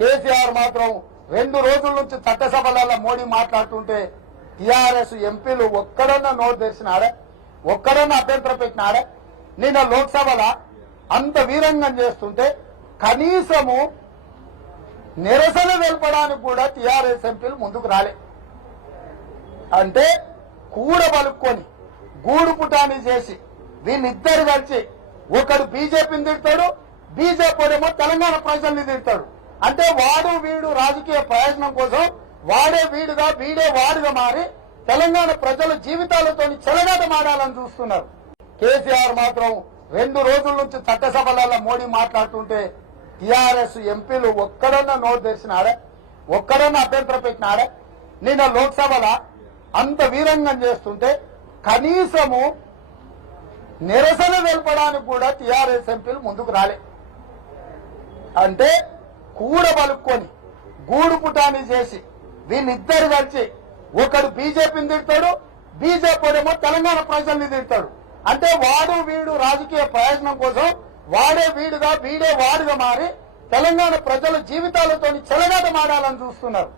కేసీఆర్ మాత్రం రెండు రోజుల నుంచి చట్టసభలలో మోడీ మాట్లాడుతుంటే టీఆర్ఎస్ ఎంపీలు ఒక్కడన్నా నోటు తెరిచినాడే ఒక్కడన్నా అభ్యంతరం పెట్టినాడే నిన్న లోక్సభల అంత వీరంగం చేస్తుంటే కనీసము నిరసన తెలపడానికి కూడా టీఆర్ఎస్ ఎంపీలు ముందుకు రాలే. అంటే కూడబలుక్కొని గూడు పుటాని చేసి వీళ్ళిద్దరు కలిసి ఒకడు బీజేపీని తిడతాడు బీజేపీ ఏమో తెలంగాణ ప్రజల్ని తిడతాడు. అంటే వాడు వీడు రాజకీయ ప్రయోజనం కోసం వాడే వీడుగా వీడే వాడుగా మారి తెలంగాణ ప్రజల జీవితాలతో చెలగాటమాడాలని చూస్తున్నారు. కేసీఆర్ మాత్రం రెండు రోజుల నుంచి చట్టసభలలో మోడీ మాట్లాడుతుంటే టీఆర్ఎస్ ఎంపీలు ఒక్కడన్నా నోటు తెరిచినాడే? ఒక్కడన్నా అభ్యంతరం పెట్టినాడే? నిన్న లోక్సభల అంత వీరంగం చేస్తుంటే కనీసము నిరసన తెలపడానికి కూడా టీఆర్ఎస్ ఎంపీలు ముందుకు రాలే. అంటే కూడబలుక్కొని గూడు పుటాన్ని చేసి వీళ్ళిద్దరు కలిసి ఒకడు బీజేపీని తిడతాడు బీజేపీ ఏమో తెలంగాణ ప్రజల్ని తిడతాడు అంటే వాడు వీడు రాజకీయ ప్రయోజనం కోసం వాడే వీడుగా వీడే వాడుగా మారి తెలంగాణ ప్రజల జీవితాలతో చెలగాట మాడాలని చూస్తున్నారు.